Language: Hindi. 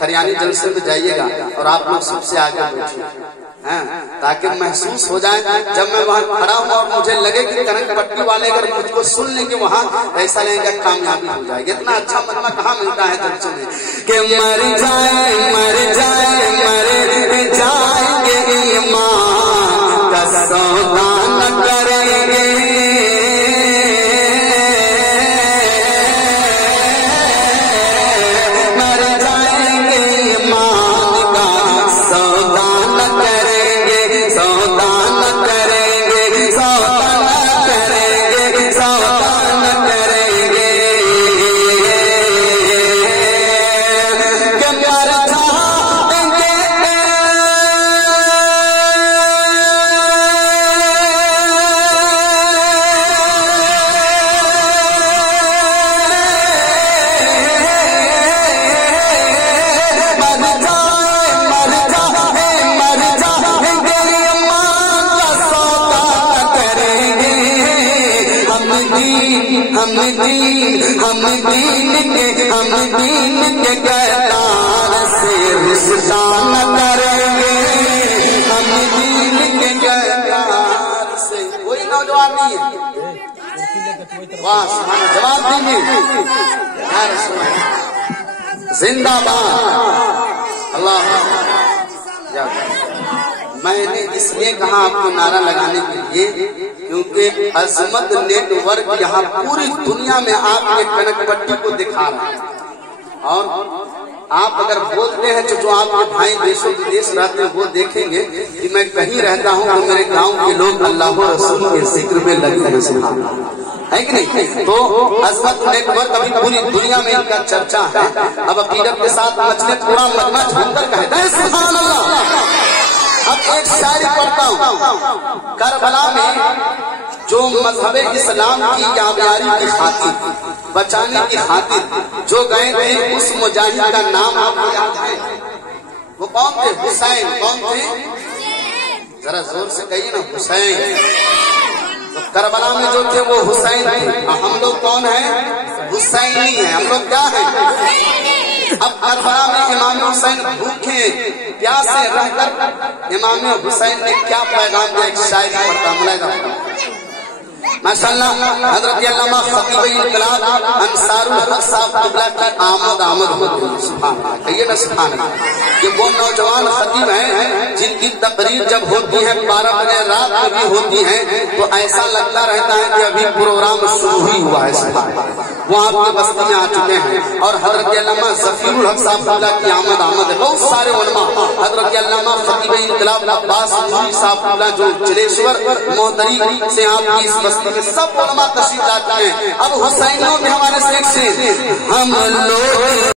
खरियानी जलसे में जाइएगा और आप लोग सबसे आगे बैठिए, ताकि महसूस हो जाए जब मैं वहाँ खड़ा हूँ और मुझे लगे कि कनक पट्टी वाले अगर मुझको सुन लेंगे वहाँ ऐसा लगेगा कामयाबी हो जाएगी। इतना अच्छा मजमा कहाँ मिलता है जलसों में कि मर जाएंगे ईमान का सौदा न करेंगे, मर जाएंगे ईमान का सौदा न करेंगे, सौदा न करेंगे, सौदा न करेंगे, सौदा न करेंगे। हम दीन के करतार से रिश्ता न करेंगे, हम दीन के करतार से। कोई नौजवान नहीं है, वाह जवाब दीजिए जिंदाबाद अल्लाह। मैंने इसलिए कहा आपको नारा लगाने के लिए क्योंकि अजमत नेटवर्क यहाँ पूरी दुनिया में आपके कनक पट्टी को दिखा रहा है। और आप अगर बोलते हैं तो जो आपके भाई देशों विदेश रहते हैं वो देखेंगे कि मैं कहीं रहता हूँ तो मेरे गांव के लोग अल्लाह रसूल के जिक्र में लगे हैं, है कि नहीं? तो अजमत नेटवर्क अभी पूरी दुनिया में इनका चर्चा है। अब अकीदत के साथ मचले पूरा मजमा झूमकर कहता है सुभान अल्लाह। अब एक शायरी पढ़ता हूँ। करबला में जो मजहब इस्लाम की कामयाबी की खातिर, बचाने की खातिर जो गए थे उस मुजाहिद का नाम आपको याद है? वो कौन थे? हुसैन। कौन थे? जरा जोर से कहिए ना, हुसैन। तो करबला में जो थे वो हुसैन थे। हम लोग कौन है? हुसैनी है। हम लोग क्या है? अब करबला में इमाम हुसैन भूखे प्यासे रहकर इमाम हुसैन ने क्या पैगाम दिया? एक शायरी पढ़ता मुलायदा माशाअल्लाह। हजरत अल्लामा खतीब इंकलाब अंसारुल हक साहब क़िबला की आमद होती है। सुभान अल्लाह, कहिए ना सुभान अल्लाह। ये वो नौजवान खतीब हैं जिनकी तकरीर जब होती है 12 बजे रात में भी होती है तो ऐसा लगता रहता है कि अभी प्रोग्राम शुरू ही हुआ है। सुभान अल्लाह, वो आपके बस्ती में आ चुके हैं। और हजरत अल्लामा ज़फ़ीरुल हक साहब क़िबला की आमद है। बहुत सारे उलमा, हजरत अल्लामा खतीब इंकलाब अब्बास नूरी साहब क़िबला जो चिलेश्वर मोहतरी से आपकी इस बस्ती में सब उलमा तशरीफ लाते हैं। अब हुसैनियों में हमारे से हम लोग